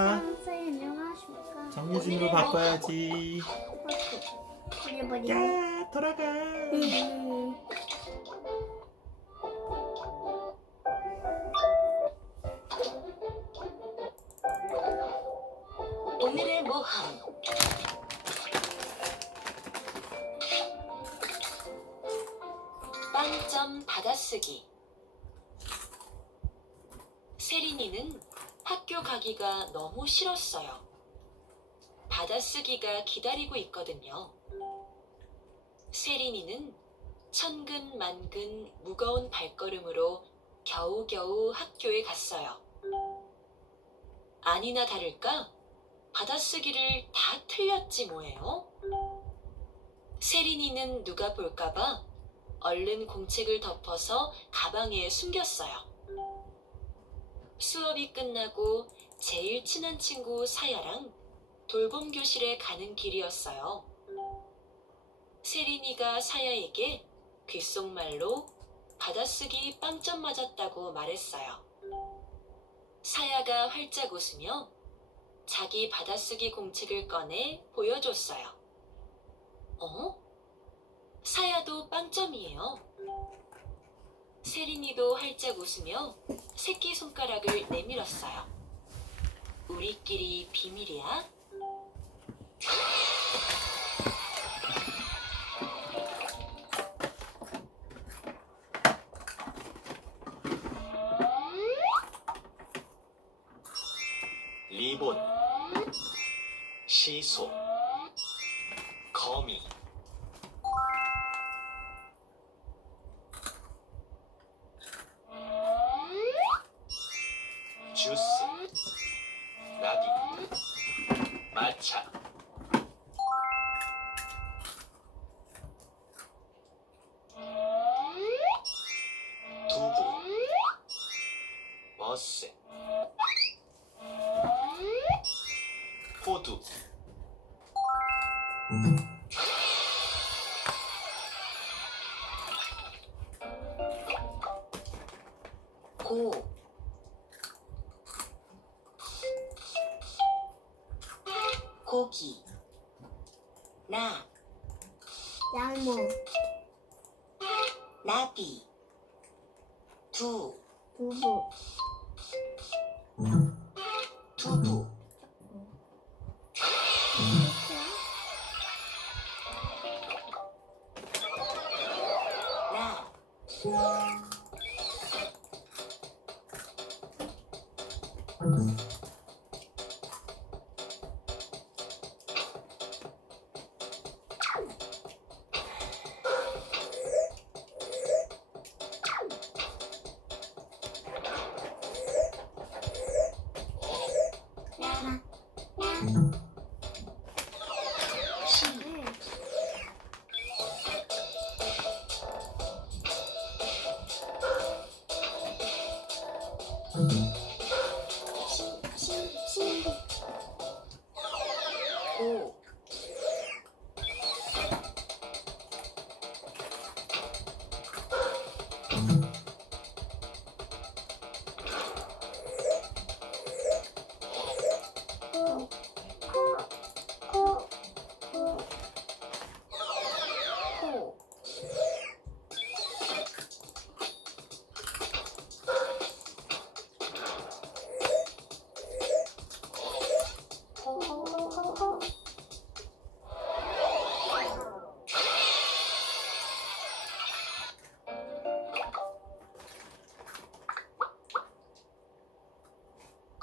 선생님 안녕하십니까? 정유진으로 바꿔야지. 버려버려. 야 돌아가. 음. 오늘의 모험 빵점 받아쓰기 세린이는 가기가 너무 싫었어요. 받아쓰기가 기다리고 있거든요. 세린이는 천근 만근 무거운 발걸음으로 겨우겨우 학교에 갔어요. 아니나 다를까 받아쓰기를 다 틀렸지 뭐예요? 세린이는 누가 볼까봐 얼른 공책을 덮어서 가방에 숨겼어요. 수업이 끝나고 제일 친한 친구 사야랑 돌봄 교실에 가는 길이었어요. 세린이가 사야에게 귓속말로 받아쓰기 빵점 맞았다고 말했어요. 사야가 활짝 웃으며 자기 받아쓰기 공책을 꺼내 보여줬어요. 어? 사야도 빵점이에요. 세린이도 활짝 웃으며 새끼 손가락을 내밀었어요. 우리끼리 비밀이야? 리본 시소 주스 나비 마차. 두부 버스 호두 나. 양모. 나비. 두. 두부. 두부. 나 고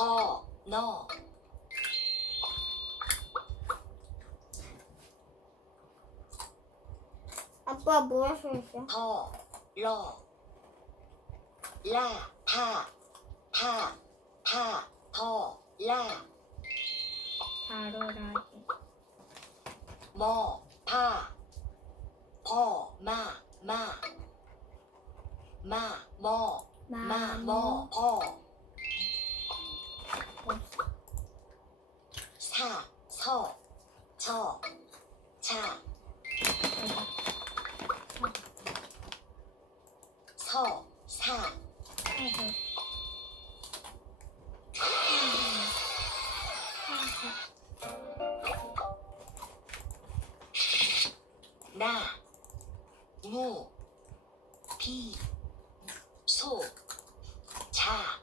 거, 너, 아빠 뭐 할 수 있어? 더, 러, 라, 파, 파, 사, 서, 저, 자. 서, 사. 나, 무, 비, 소, 자.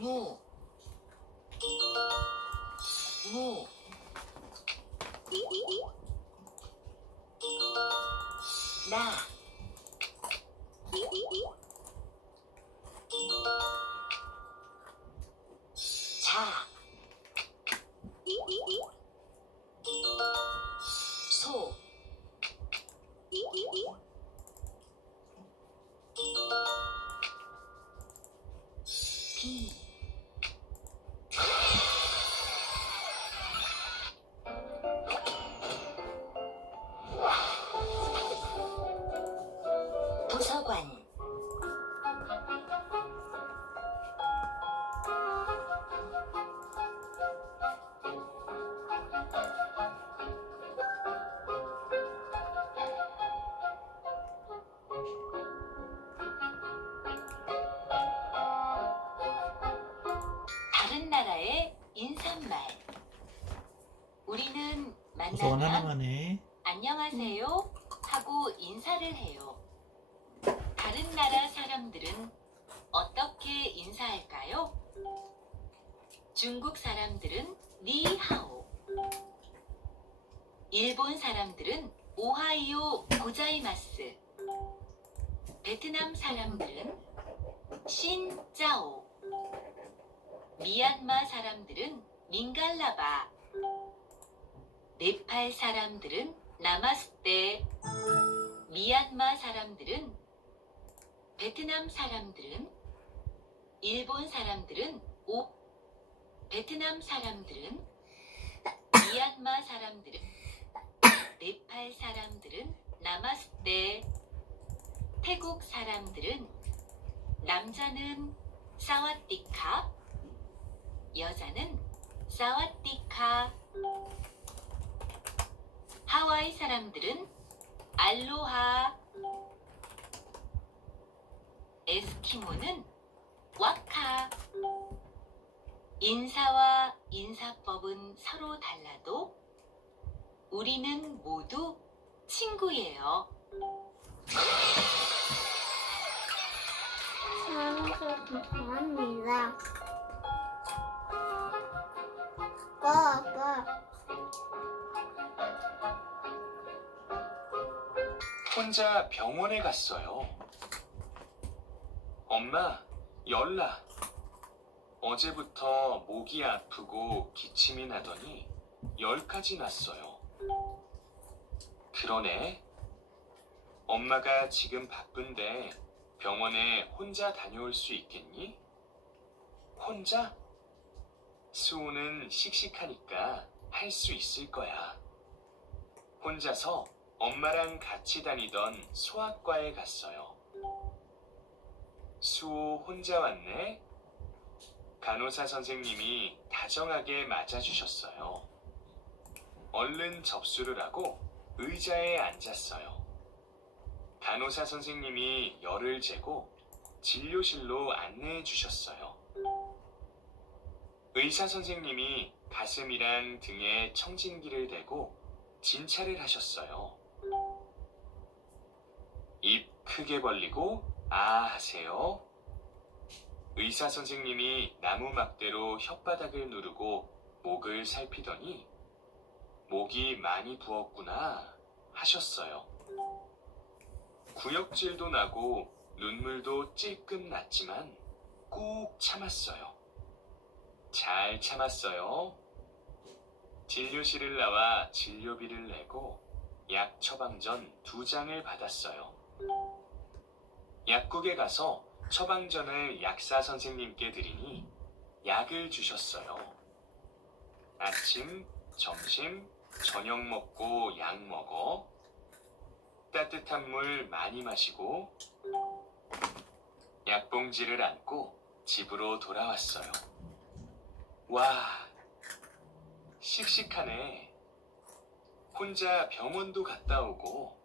무, 무, 나, 자, 소, 비, 우리는 만나면 하나만 해. 안녕하세요 하고 인사를 해요. 다른 나라 사람들은 어떻게 인사할까요? 중국 사람들은 니하오. 일본 사람들은 오하이오 고자이마스. 베트남 사람들은 신짜오. 미얀마 사람들은 밍갈라바. 네팔 사람들은 나마스테. 미얀마 사람들은 베트남 사람들은 일본 사람들은 오 베트남 사람들은 미얀마 사람들은 네팔 사람들은 나마스테 태국 사람들은 남자는 사와띠카 여자는 사와띠카 하와이 사람들은 알로하 에스키모는 와카 인사와 인사법은 서로 달라도 우리는 모두 친구예요. 감사합니다. 혼자 병원에 갔어요. 엄마, 열나. 어제부터 목이 아프고 기침이 나더니 열까지 났어요. 그러네. 엄마가 지금 바쁜데 병원에 혼자 다녀올 수 있겠니? 혼자? 수호는 씩씩하니까 할 수 있을 거야. 혼자서 엄마랑 같이 다니던 소아과에 갔어요. 수호 혼자 왔네? 간호사 선생님이 다정하게 맞아주셨어요. 얼른 접수를 하고 의자에 앉았어요. 간호사 선생님이 열을 재고 진료실로 안내해 주셨어요. 의사 선생님이 가슴이랑 등에 청진기를 대고 진찰을 하셨어요. 입 크게 벌리고 아 하세요. 의사 선생님이 나무 막대로 혓바닥을 누르고 목을 살피더니 목이 많이 부었구나 하셨어요. 구역질도 나고 눈물도 찔끔 났지만 꾹 참았어요. 잘 참았어요. 진료실을 나와 진료비를 내고 약 처방전 두 장을 받았어요. 약국에 가서 처방전을 약사 선생님께 드리니 약을 주셨어요. 아침, 점심, 저녁 먹고 약 먹어. 따뜻한 물 많이 마시고 약봉지를 안고 집으로 돌아왔어요. 와, 씩씩하네. 혼자 병원도 갔다 오고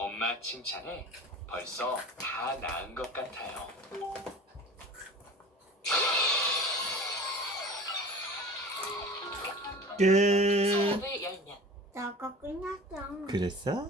엄마 칭찬에 벌써 다 나은 것 같아요. 끝. 서랍을 열면 나 아까 끝났어. 그랬어?